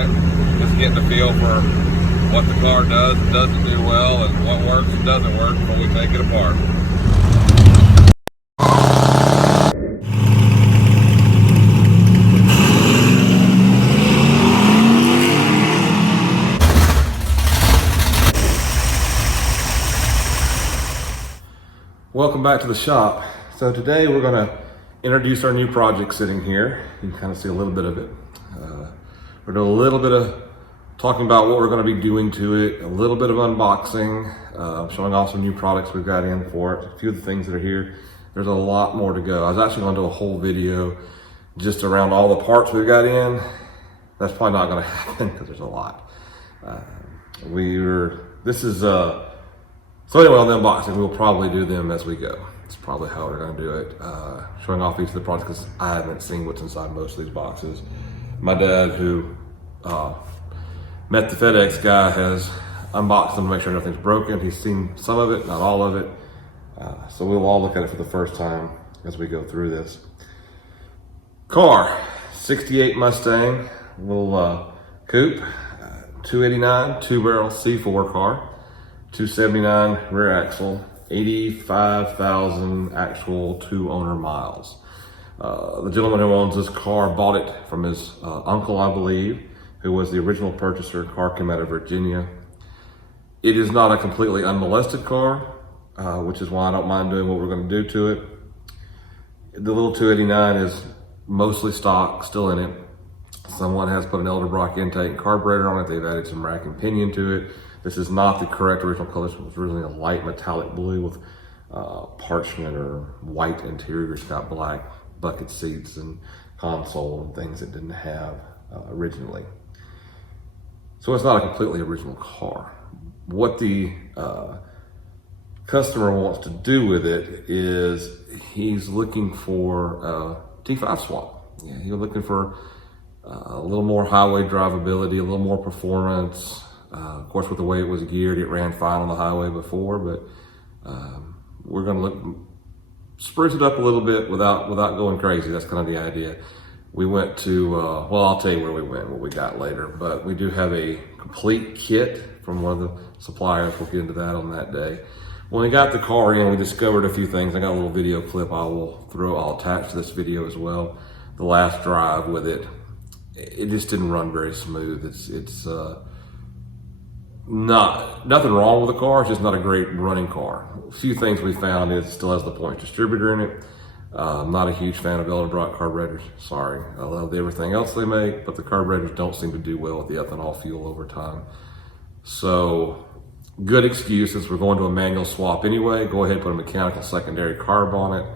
it, just getting a feel for what the car does and doesn't do well, and what works and doesn't work before we take it apart. Welcome back to the shop. So today we're going to introduce our new project sitting here. You can kind of see a little bit of it. We're doing a little bit of talking about what we're going to be doing to it, a little bit of unboxing, showing off some new products we've got in for it, a few of the things that are here. There's a lot more to go. I was actually going to do a whole video just around all the parts we've got in. That's probably not going to happen because there's a lot. So anyway, on the unboxing, we'll probably do them as we go. It's probably how we're going to do it. Showing off each of the products because I haven't seen what's inside most of these boxes. My dad, who met the FedEx guy, has unboxed them to make sure nothing's broken. He's seen some of it, not all of it. So we'll all look at it for the first time as we go through this. Car, 68 Mustang, little coupe, 289, 2-barrel C4 car. 279 rear axle, 85,000 actual 2-owner miles. The gentleman who owns this car bought it from his uncle, I believe, who was the original purchaser. Car came out of Virginia. It is not a completely unmolested car, which is why I don't mind doing what we're going to do to it. The little 289 is mostly stock, still in it. Someone has put an Elderbrock intake and carburetor on it. They've added some rack and pinion to it. This is not the correct original color. It was originally a light metallic blue with parchment or white interior. It's got black bucket seats and console and things it didn't have originally. So it's not a completely original car. What the customer wants to do with it is he's looking for a T5 swap. Yeah, he's looking for a little more highway drivability, a little more performance. Of course, with the way it was geared, it ran fine on the highway before, but we're going to spruce it up a little bit without going crazy. That's kind of the idea. We went to, well, I'll tell you where we went, what we got later, but we do have a complete kit from one of the suppliers. We'll get into that on that day. When we got the car in, we discovered a few things. I got a little video clip I'll attach to this video as well. The last drive with it, it just didn't run very smooth. It's nothing wrong with the car, it's just not a great running car. A few things we found is it still has the points distributor in it. I'm not a huge fan of Elderbrock carburetors, sorry. I love everything else they make, but the carburetors don't seem to do well with the ethanol fuel over time. So, good excuse, since we're going to a manual swap anyway, go ahead and put a mechanical secondary carb on it.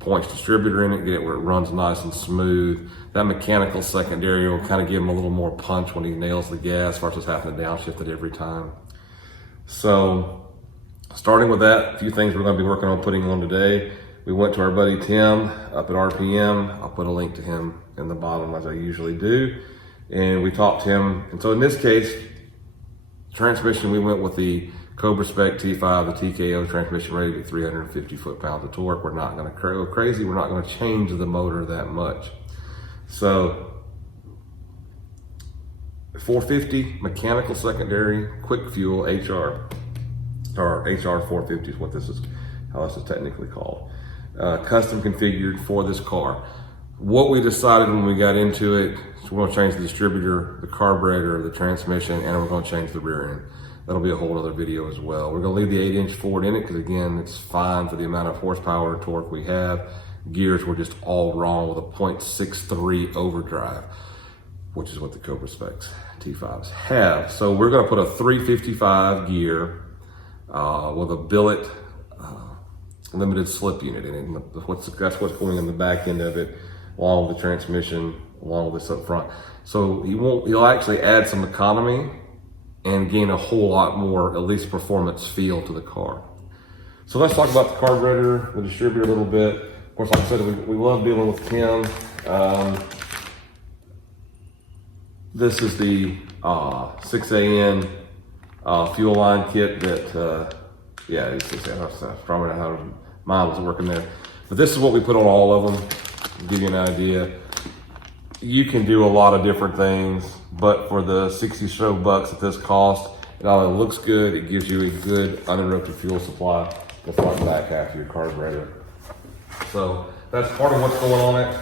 Points distributor in it, get it where it runs nice and smooth. That mechanical secondary will kind of give him a little more punch when he nails the gas versus having to downshift it every time. So, starting with that, a few things we're going to be working on putting on today. We went to our buddy Tim up at RPM. I'll put a link to him in the bottom as I usually do. And we talked to him. And so in this case, transmission, we went with the Cobra Spec T5, the TKO transmission rated at 350 foot-pounds of torque. We're not going to go crazy. We're not going to change the motor that much. So, 450 mechanical secondary quick fuel HR, or HR450 is what this is, how this is technically called. Custom configured for this car. What we decided when we got into it, is we're going to change the distributor, the carburetor, the transmission, and we're going to change the rear end. That'll be a whole other video as well. We're going to leave the 8-inch Ford in it because, again, it's fine for the amount of horsepower and torque we have. Gears were just all wrong with a .63 overdrive, which is what the Cobra Specs T5s have. So we're going to put a 355 gear with a billet limited slip unit in it. That's what's going in the back end of it, along with the transmission, along with this up front. So he'll actually add some economy and gain a whole lot more, at least performance feel to the car. So let's talk about the carburetor, the distributor a little bit. Of course, like I said, we love dealing with Tim. This is the 6AN fuel line kit that, yeah, it's just, I probably not how mine was working there. But this is what we put on all of them, to give you an idea. you can do a lot of different things, but for the 60 so bucks at this cost, it not only looks good, it gives you a good uninterrupted fuel supply the front and back half of your carburetor. So that's part of what's going on it.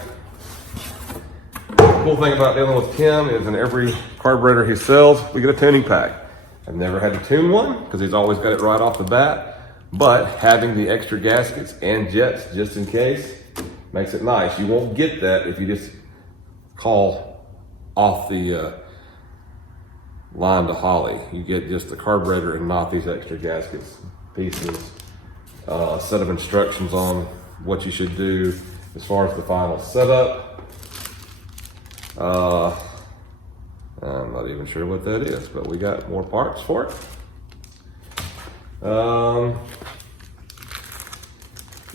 The cool thing about dealing with Tim is in every carburetor he sells, we get a tuning pack. I've never had to tune one because he's always got it right off the bat, but having the extra gaskets and jets just in case makes it nice. You won't get that if you just call off the line to Holly. You get just the carburetor and not these extra gaskets pieces. A set of instructions on what you should do as far as the final setup. I'm not even sure what that is, but we got more parts for it.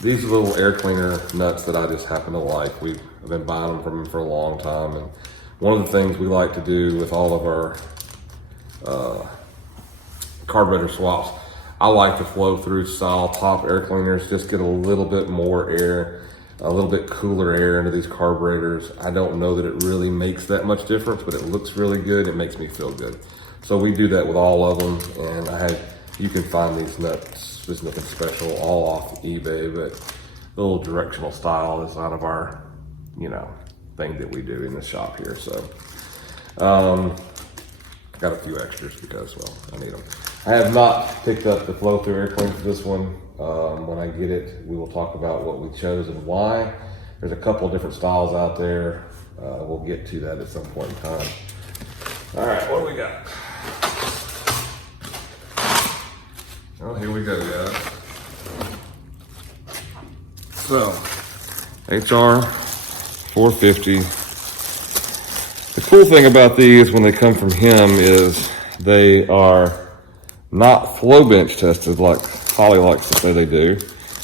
These are little air cleaner nuts that I just happen to like. I've been buying them from him for a long time, and one of the things we like to do with all of our carburetor swaps, I like to flow through style top air cleaners, just get a little bit more air, a little bit cooler air into these carburetors. I don't know that it really makes that much difference, but it looks really good. It makes me feel good. So we do that with all of them, and you can find these nuts, there's nothing special, all off eBay, but the little directional style is out of our, thing that we do in the shop here. So, got a few extras because, well, I need them. I have not picked up the flow through air cleaner for this one. When I get it, we will talk about what we chose and why. There's a couple different styles out there. We'll get to that at some point in time. All right, what do we got? Oh, here we go, guys. So, HR450. The cool thing about these when they come from him is they are not flow bench tested like Holly likes to say they do.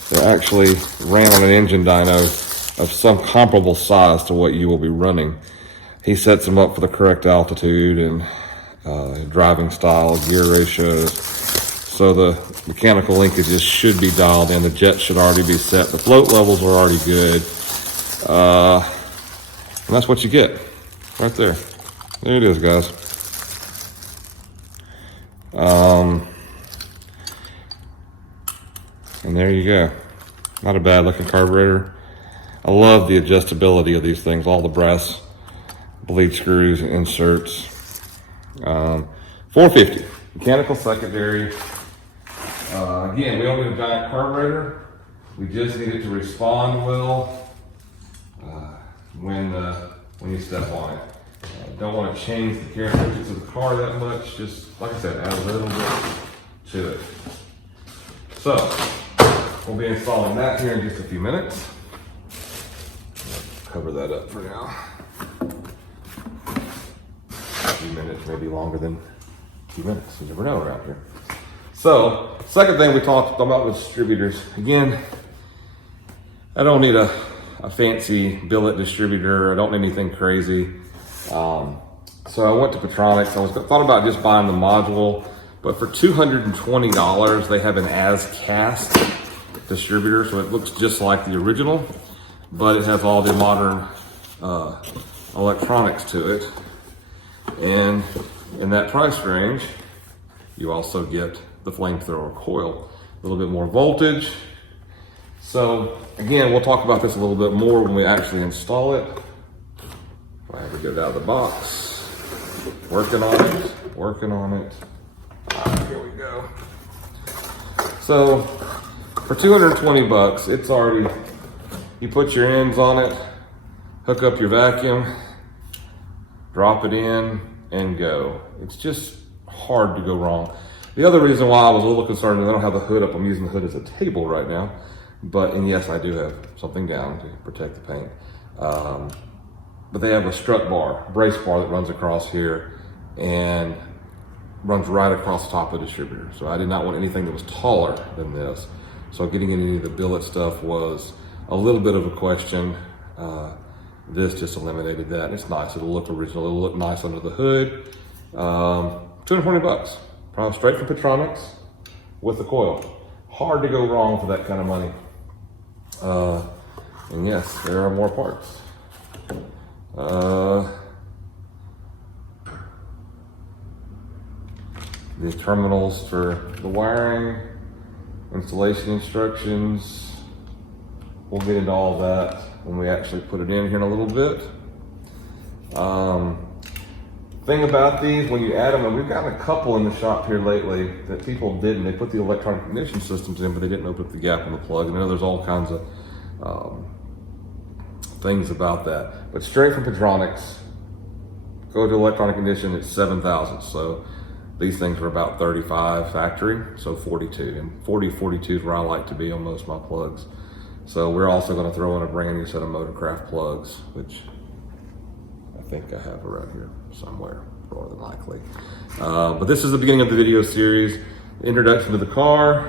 They're actually ran on an engine dyno of some comparable size to what you will be running. He sets them up for the correct altitude and driving style, gear ratios. So the mechanical linkages should be dialed in. The jets should already be set. The float levels are already good. And that's what you get right there. There it is, guys. And there you go. Not a bad looking carburetor. I love the adjustability of these things, all the brass bleed screws and inserts. 450, mechanical secondary. Again, we don't need a giant carburetor. We just need it to respond well when you step on it. Don't want to change the characteristics of the car that much. Just, like I said, add a little bit to it. So, we'll be installing that here in just a few minutes. Cover that up for now. A few minutes, maybe longer than a few minutes. You never know around here. So, second thing we talked about was distributors. Again, I don't need a fancy billet distributor. I don't need anything crazy. So I went to PerTronix. Thought about just buying the module, but for $220, they have an as-cast distributor, so it looks just like the original, but it has all the modern electronics to it. And in that price range, you also get the flamethrower coil, a little bit more voltage. So again, we'll talk about this a little bit more when we actually install it. I have to get it out of the box. Working on it. All right, here we go. So for 220 bucks, it's already, you put your ends on it, hook up your vacuum, drop it in, and go. It's just hard to go wrong. The other reason why I was a little concerned is I don't have the hood up. I'm using the hood as a table right now. And yes, I do have something down to protect the paint. But they have a strut bar, brace bar that runs across here and runs right across the top of the distributor. So I did not want anything that was taller than this. So getting any of the billet stuff was a little bit of a question. This just eliminated that. It's nice, it'll look original, it'll look nice under the hood. 220 bucks, probably straight from PerTronix with the coil. Hard to go wrong for that kind of money. And yes, there are more parts. The terminals for the wiring, installation instructions. We'll get into all of that when we actually put it in here in a little bit. Thing about these, when you add them, and we've gotten a couple in the shop here lately that people didn't. They put the electronic ignition systems in, but they didn't open up the gap in the plug. And I know there's all kinds of things about that. But straight from PerTronix, go to electronic ignition, it's 7,000. So these things are about 35 factory, so 42. And 42 is where I like to be on most of my plugs. So we're also going to throw in a brand new set of Motorcraft plugs, which I think I have around here somewhere, more than likely. But this is the beginning of the video series, introduction to the car,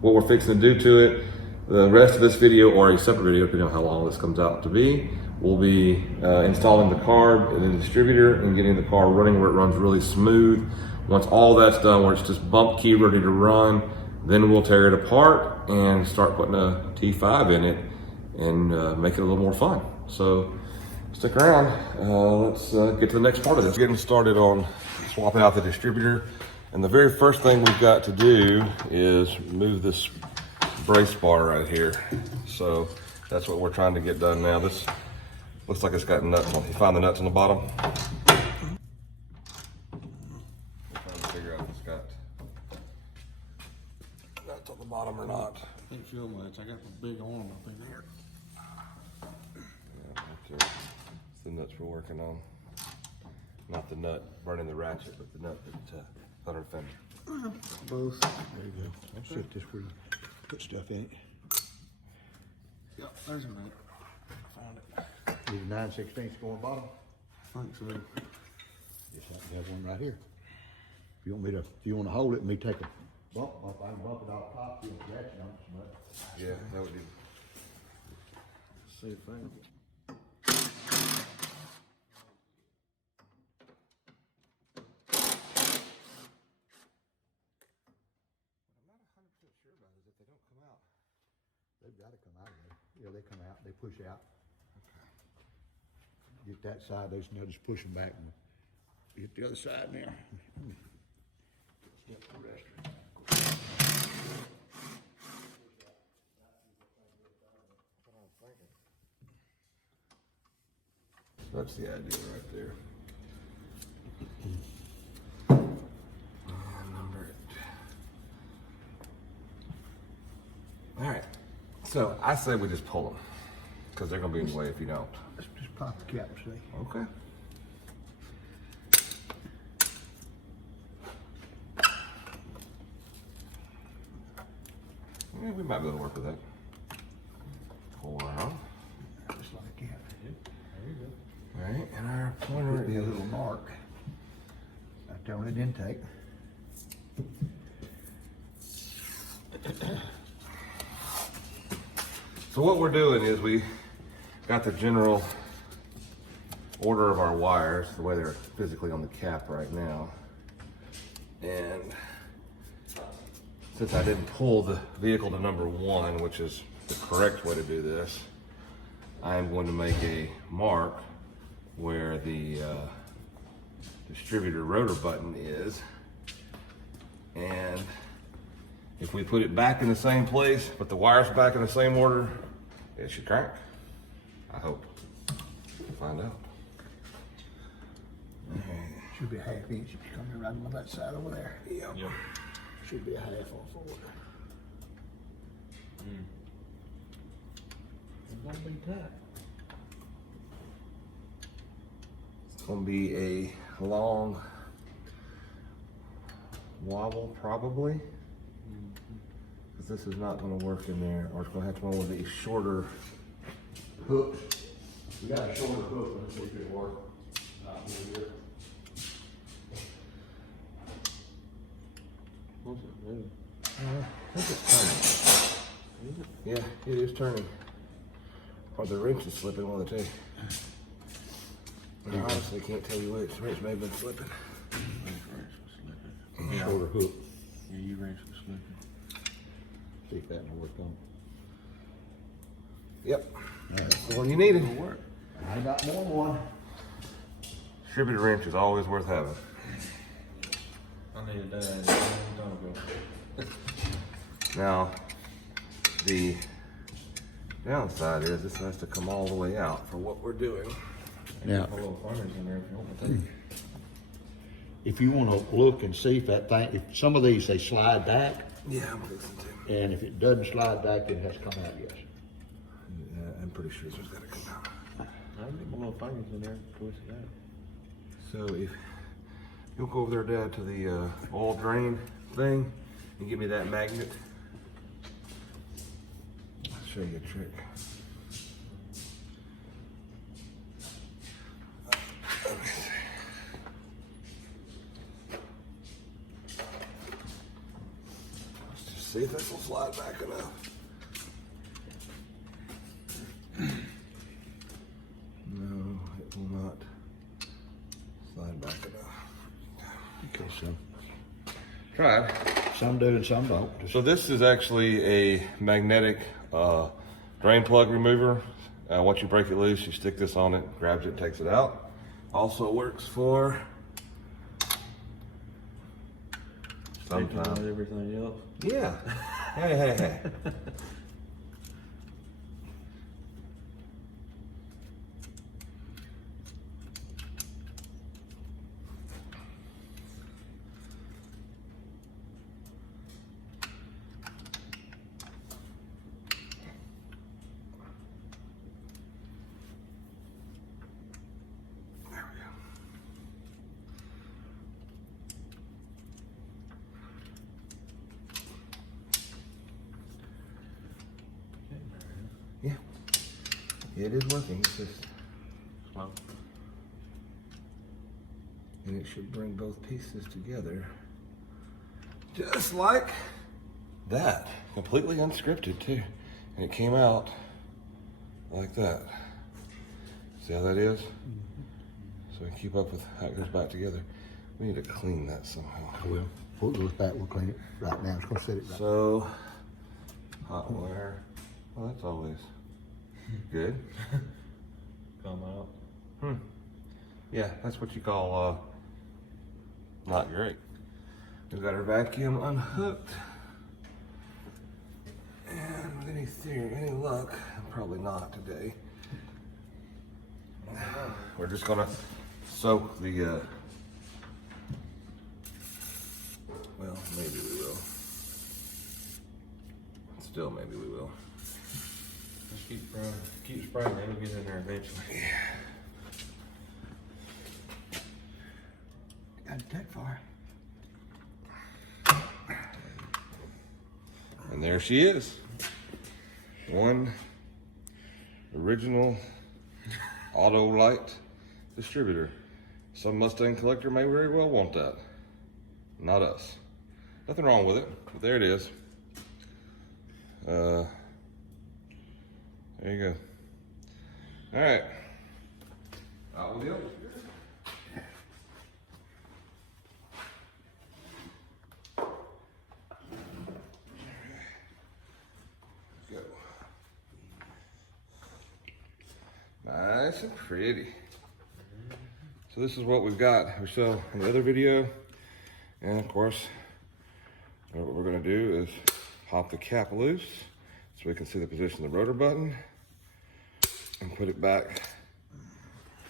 what we're fixing to do to it. The rest of this video, or a separate video, depending on how long this comes out to be, will be installing the car in the distributor and getting the car running where it runs really smooth. Once all that's done, where it's just bump key ready to run, then we'll tear it apart and start putting a T5 in it and make it a little more fun. So stick around. Let's get to the next part of this. Getting started on swapping out the distributor. And the very first thing we've got to do is move this brace bar right here. So that's what we're trying to get done now. This looks like it's got nuts on it. You find the nuts on the bottom? We're trying to figure out if it's got nuts on the bottom or not. I think feel much. I got the big arm up in here. Yeah, it's the nuts we're working on. Not the nut burning the ratchet, but the nut that under the fender. Both. There you go. I'll set this where you put stuff in it. Yep, there's a minute. Found it. Need a 9/16 going bottom. I think so. Just like to have one right here. If you want to hold it and me take a bump, I can bump it off top, you know, ratchet on it so much. Yeah, that would do. See if I can get. They've got to come out of there. Yeah, they come out, they push out. Get that side, those nuts push them back and get the other side now. Get the rest. That's the idea right there. Number 8. All right. So I say we just pull them because they're gonna be in the way if you don't. Let's just pop the cap, see. Okay. Yeah, we might be able to work with that. Pull around. Just like that. There you go. All right, and our pointer Would be a is little mark. Right there on the intake. So what we're doing is we got the general order of our wires, the way they're physically on the cap right now. And since I didn't pull the vehicle to number 1, which is the correct way to do this, I am going to make a mark where the distributor rotor button is. And if we put it back in the same place, put the wires back in the same order, it should crank. I hope. We'll find out. Should be a ½ inch if you come in right on that side over there. Yep. Should be a half on forward. It's gonna be tight. It's gonna be a long wobble probably. Because this is not gonna work in there, or it's gonna have to go with a shorter hook. We got a shorter hook, let's see if it works. Not here. What's it do? I think it's turning. Yeah, it is turning. Or the wrench is slipping, one of the two. I honestly can't tell you which. The wrench may have been slipping. Wrench was slipping. Yeah. Shorter hook. Yeah, your wrench was slipping. See if that will work on. Yep. That's the one you needed. It'll work. I got more than one. Distributor wrench is always worth having. I needed that a long time ago. Now, the downside is this has to come all the way out for what we're doing. Now, Put a little furnace in there if you want me to. if you wanna look and see if that thing, if some of these, they slide back, Yeah, I'm fixing to. and if it doesn't slide back, it has to come out, yes. Yeah, I'm pretty sure this has got to come out. I can get my little fingers in there, twist it out. So if you'll go over there, Dad, to the oil drain thing and give me that magnet. I'll show you a trick. Let me see. Let's just see if this will slide back enough. No, it will not slide back enough. Okay, so Try it. some do and some don't. So this is actually a magnetic drain plug remover. Once you break it loose, you stick this on it, grabs it, takes it out. Also works for Taking out sometimes. everything else. Yeah. Hey. There we go. Yeah. It is working. It's just, Slow. and it should bring both pieces together. Just like that. Completely unscripted too. And it came out like that. See how that is? So we keep up with how it goes back together. We need to clean that somehow. I will. We'll go with that, we'll clean it right now, it's gonna set it right. So, hot wire. Well, that's always good. Come out. Yeah, that's what you call not great. We've got our vacuum unhooked. And with any luck, probably not today. We're just gonna soak the, well, maybe we will. Still, maybe we will. Just keep spraying, it'll get in there eventually. Got it that far. And there she is. One original auto light distributor. Some Mustang collector may very well want that. Not us. Nothing wrong with it, but there it is. There you go. All right. Out with the other. Go. Nice and pretty. So this is what we've got. We saw in the other video, and of course, what we're gonna do is pop the cap loose so we can see the position of the rotor button and put it back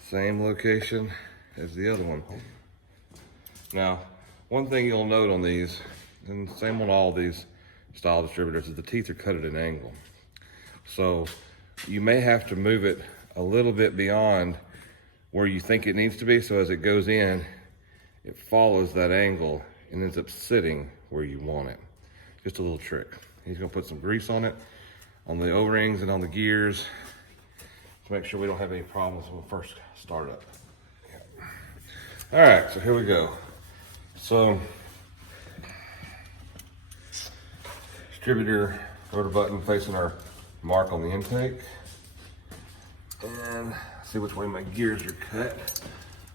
same location as the other one. Now, one thing you'll note on these, and same on all these style distributors, is the teeth are cut at an angle. So you may have to move it a little bit beyond where you think it needs to be, so as it goes in, it follows that angle and ends up sitting where you want it. Just a little trick. He's gonna put some grease on it, on the O-rings and on the gears, to make sure we don't have any problems when we first start up. Yeah. All right, so here we go. So, distributor rotor button facing our mark on the intake. And see which way my gears are cut.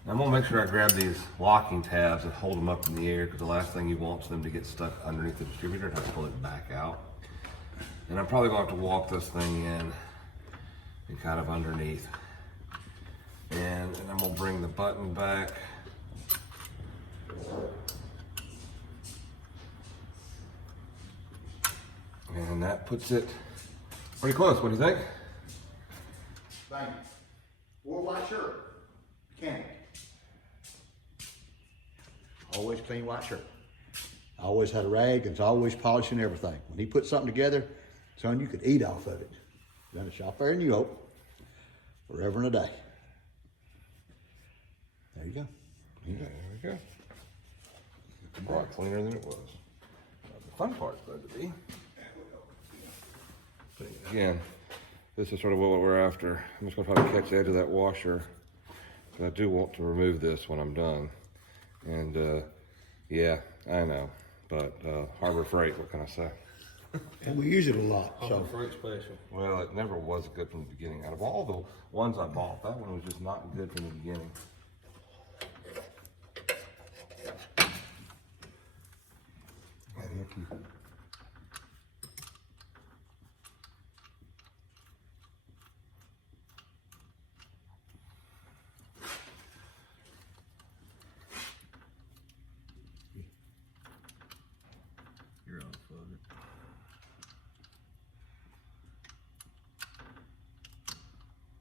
Now I'm gonna make sure I grab these locking tabs and hold them up in the air, because the last thing you want is them to get stuck underneath the distributor and have to pull it back out. And I'm probably gonna have to walk this thing in and kind of underneath And I'm gonna bring the button back. And that puts it pretty close. What do you think? Thank you. Or white shirt. Mechanic. Always clean white shirt. I always had a rag and it's always polishing everything. When he put something together, son, you could eat off of it. Done a shop there in New York, forever and a day. There you go. Yeah, there we go. A lot cleaner than it was. The fun part's going to be. Again, this is sort of what we're after. I'm just going to try to catch the edge of that washer. But I do want to remove this when I'm done. And yeah, I know. But Harbor Freight, what can I say? And we use it a lot, Harbor so. Freight special. Well, it never was good from the beginning. Out of all the ones I bought, that one was just not good from the beginning. You're on flooded.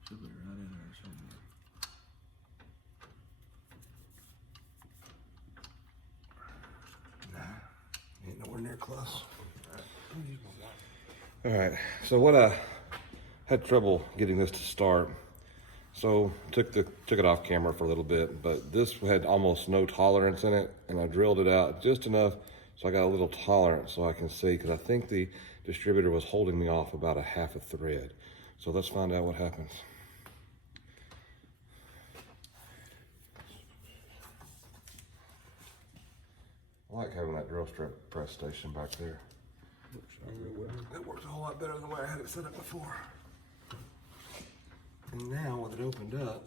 Should be right in there somewhere. Ain't nowhere near close. All right, so what I had trouble getting this to start. So took it off camera for a little bit, but this had almost no tolerance in it, and I drilled it out just enough so I got a little tolerance so I can see, because I think the distributor was holding me off about a half a thread. So let's find out what happens. I like having that drill strip press station back there. It works a whole lot better than the way I had it set up before. And now with it opened up,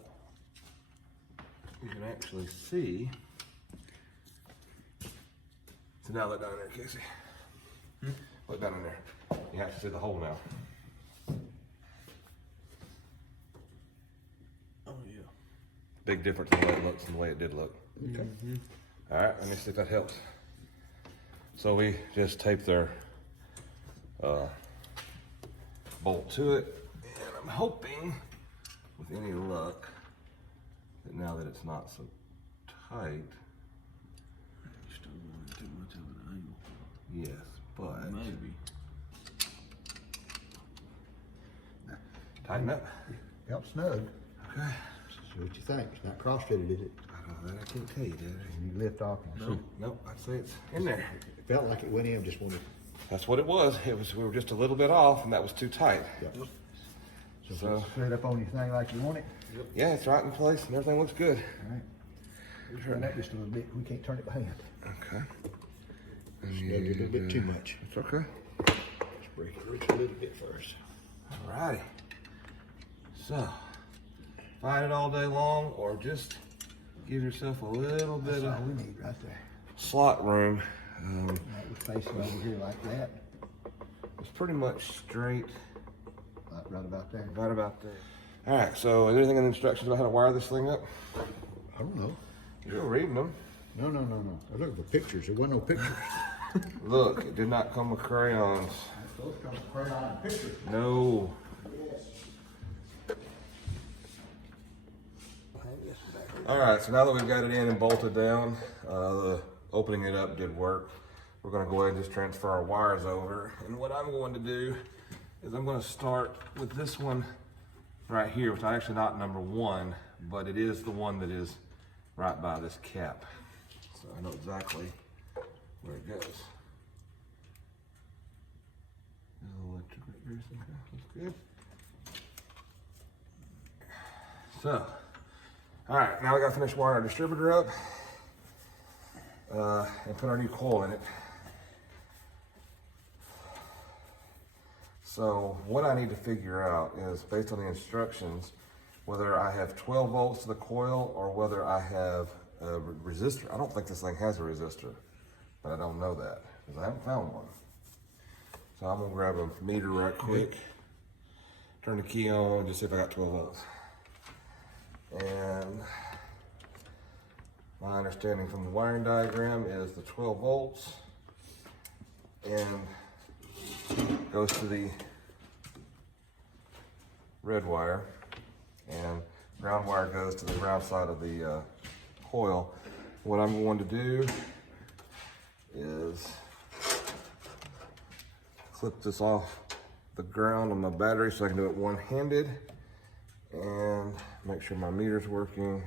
you can actually see. So now look down in there, Casey. Look down in there. You have to see the hole now. Oh yeah. Big difference in the way it looks and the way it did look. Okay. All right, let me see if that helps. So we just taped their bolt to it, and I'm hoping, with any luck, that now that it's not so tight, You're still going too much of an angle. yes, but Maybe. tighten up. Felt snug. Okay. So what you think? It's not cross-fitted, is it? I don't know that I can't tell you, Dad. And you lift off and see. Nope, I'd say it's in there. It felt like it went in, just wanted. That's what it was. We were just a little bit off, and that was too tight. Yeah. So, So- set up on your thing like you want it. Yeah, it's right in place, and everything looks good. All right. Turn that just a little bit. We can't turn it by hand. Okay. Snug it a little bit too much. It's okay. Just break it just a little bit first. Alrighty. So, fight it all day long, or just give yourself a little bit That's of all we need right there. slot room. That was facing over here like that. It's pretty much straight, Like right about there. right about there. Alright, so is there anything in the instructions about how to wire this thing up? I don't know. You're reading them. No. I was looking for pictures. There wasn't no pictures. Look, it did not come with crayons. Those come with crayon pictures. No. Alright, so now that we've got it in and bolted down, the opening it up did work. We're going to go ahead and just transfer our wires over. And what I'm going to do is I'm going to start with this one right here, which is actually not number 1, but it is the one that is right by this cap. So I know exactly where it goes. Electric right here, okay, that's good. So, all right, now we gotta finish wiring our distributor up and put our new coil in it. So what I need to figure out is, based on the instructions, whether I have 12 volts to the coil or whether I have a resistor. I don't think this thing has a resistor, but I don't know that because I haven't found one. So I'm gonna grab a meter right quick, turn the key on, and just see if I got 12 volts. And my understanding from the wiring diagram is the 12 volts and goes to the red wire, and ground wire goes to the ground side of the coil. What I'm going to do is clip this off the ground on my battery so I can do it one-handed and make sure my meter's working.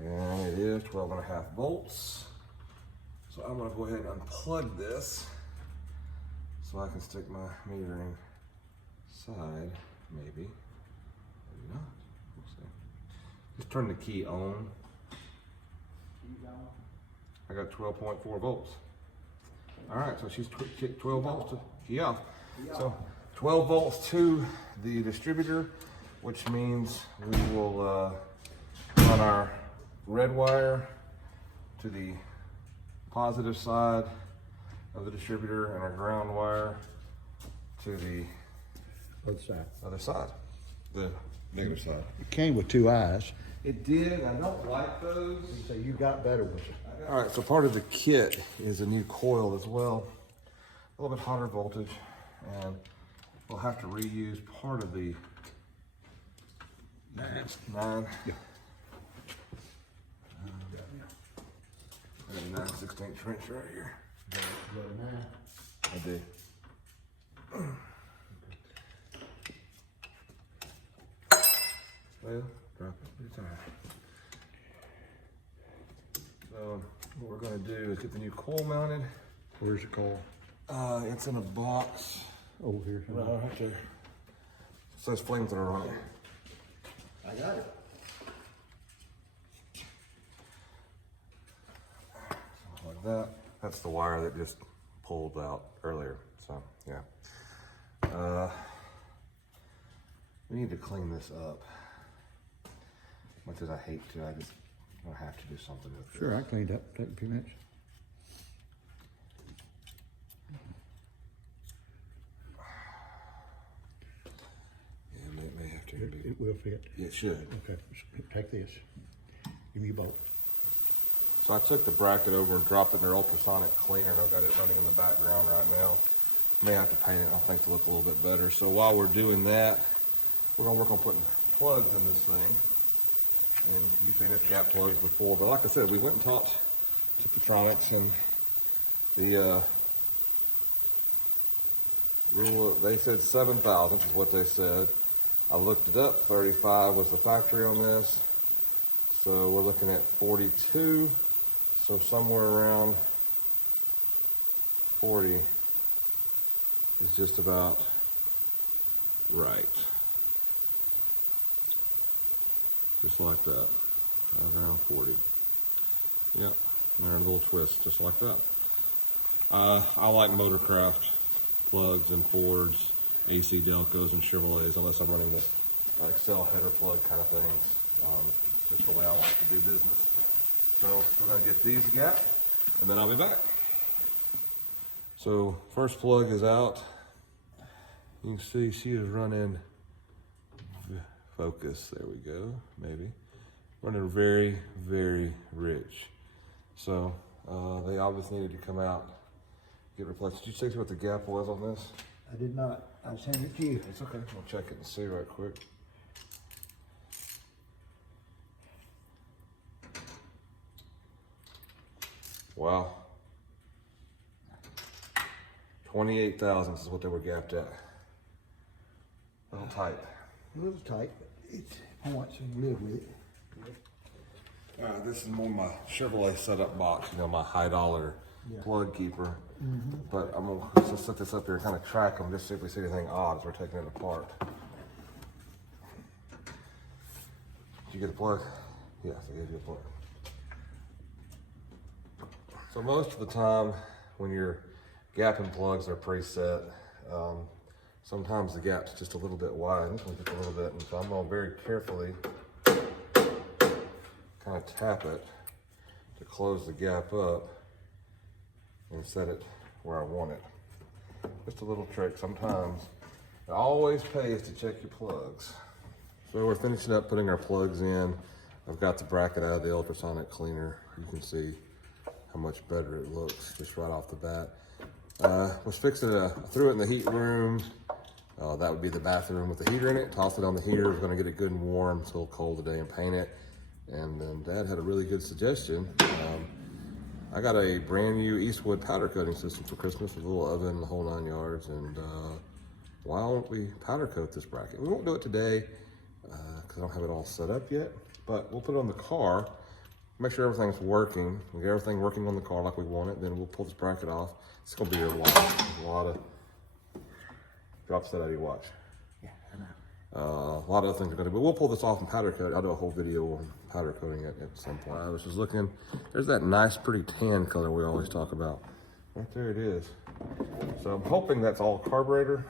And it is 12.5 volts. So I'm gonna go ahead and unplug this so I can stick my meter inside, maybe not, we'll see. Just turn the key on. I got 12.4 volts. All right, so she's 12 volts to key off. So 12 volts to the distributor, which means we will run our red wire to the positive side of the distributor and our ground wire to the other side, the negative side. It came with two eyes. It did. I don't like those. So you got better with it. All right, so part of the kit is a new coil as well, a little bit hotter voltage, and we'll have to reuse part of the 9. Yeah. I got a 9/16 trench right here. I do. Well, drop it at a time. So what we're gonna do is get the new coil mounted. Where's the call? It's in a box. Over here. Right there. It says flames that are on it. I got it. Like that. That's the wire that just pulled out earlier. So yeah. We need to clean this up. Much as I hate to, I just don't have to do something with Sure, this. I cleaned up. Take a few minutes. Yeah, it may have to be. It will fit. It should. Okay, take this. Give me your bolt. So I took the bracket over and dropped it in their ultrasonic cleaner, and I've got it running in the background right now. May have to paint it, I think, to look a little bit better. So while we're doing that, we're gonna work on putting plugs in this thing. And you've seen this gap plugs before, but like I said, we went and talked to PerTronix, and the rule, they said 7,000 is what they said. I looked it up, 35 was the factory on this. So we're looking at 42. So somewhere around 40 is just about right. Just like that, around 40. Yep, and there's a little twist, just like that. I like Motorcraft plugs and Fords, AC Delcos and Chevrolets, unless I'm running the Excel header plug kind of things. Just the way I like to do business. So we're gonna get these gapped, and then I'll be back. So first plug is out. You can see she is running, focus, there we go, maybe. Running very, very rich. So they obviously needed to come out, get replaced. Did you see what the gap was on this? I did not. I sent it to you. It's okay, we'll check it and see right quick. Wow. 28 thousandths is what they were gapped at. A little tight. A little tight, but it's points and live with it. This is more my Chevrolet setup box, you know, my high dollar plug keeper. But I'm gonna just set this up here and kind of track them, just see if we see anything odd as we're taking it apart. Did you get a plug? Yes, I gave you a plug. So most of the time when you're gapping plugs are preset. Sometimes the gap's just a little bit wide. This one's just a little bit, and so I'm gonna very carefully kind of tap it to close the gap up and set it where I want it. Just a little trick. Sometimes it always pays to check your plugs. So we're finishing up putting our plugs in. I've got the bracket out of the ultrasonic cleaner. You can see how much better it looks just right off the bat. Was fixing it, threw it in the heat room. That would be the bathroom with the heater in it. Tossed it on the heater. We're gonna get it good and warm. It's a little cold today, and paint it. And then Dad had a really good suggestion. I got a brand new Eastwood powder coating system for Christmas with a little oven, the whole 9 yards. And why don't we powder coat this bracket? We won't do it today because I don't have it all set up yet. But we'll put it on the car, make sure everything's working. We get everything working on the car like we want it, then we'll pull this bracket off. It's gonna be a lot. There's a lot of drops that out of your watch. Yeah, I know. A lot of other things are gonna be, but we'll pull this off and powder coat. I'll do a whole video on powder coating it at some point. I was just looking, there's that nice pretty tan color we always talk about. Right there it is. So I'm hoping that's all carburetor,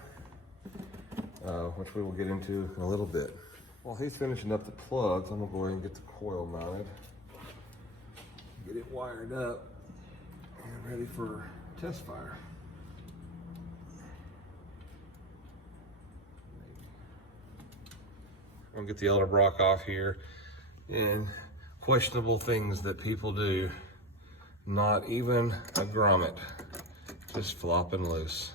which we will get into in a little bit. While he's finishing up the plugs, I'm gonna go ahead and get the coil mounted. Get it wired up and ready for test fire. I'm gonna get the elder block off here, and questionable things that people do. Not even a grommet, just flopping loose.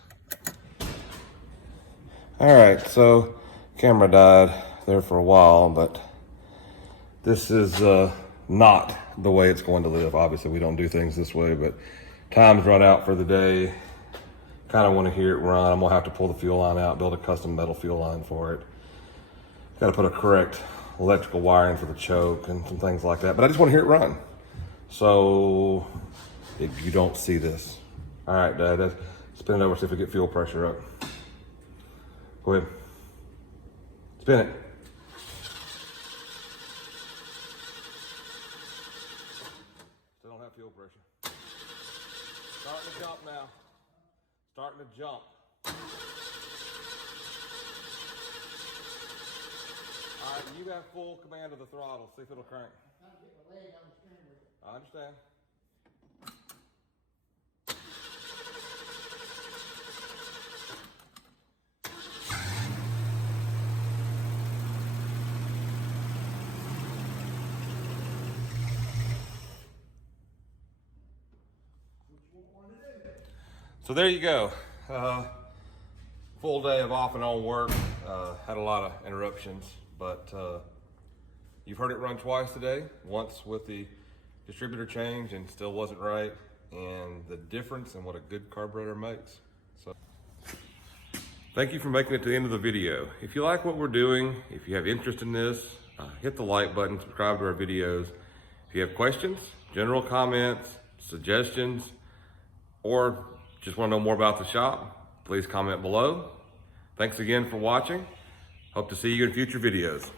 All right, so camera died there for a while, but this is not the way it's going to live. Obviously, we don't do things this way, but time's run out for the day. Kind of want to hear it run. I'm gonna have to pull the fuel line out, build a custom metal fuel line for it. Got to put a correct electrical wiring for the choke and some things like that, but I just want to hear it run. So if you don't see this, all right, Dad, let's spin it over, see if we get fuel pressure up. Go ahead, spin it. Still don't have fuel pressure. Starting to jump now. Starting to jump. All right, you have full command of the throttle. See if it'll crank. I'm trying to get my leg on the steering wheel. I understand. So there you go. Full day of off and on work. Had a lot of interruptions, but you've heard it run twice today. Once with the distributor change and still wasn't right, and the difference in what a good carburetor makes. So thank you for making it to the end of the video. If you like what we're doing, if you have interest in this, hit the like button, subscribe to our videos. If you have questions, general comments, suggestions, or just want to know more about the shop, please comment below. Thanks again for watching. Hope to see you in future videos.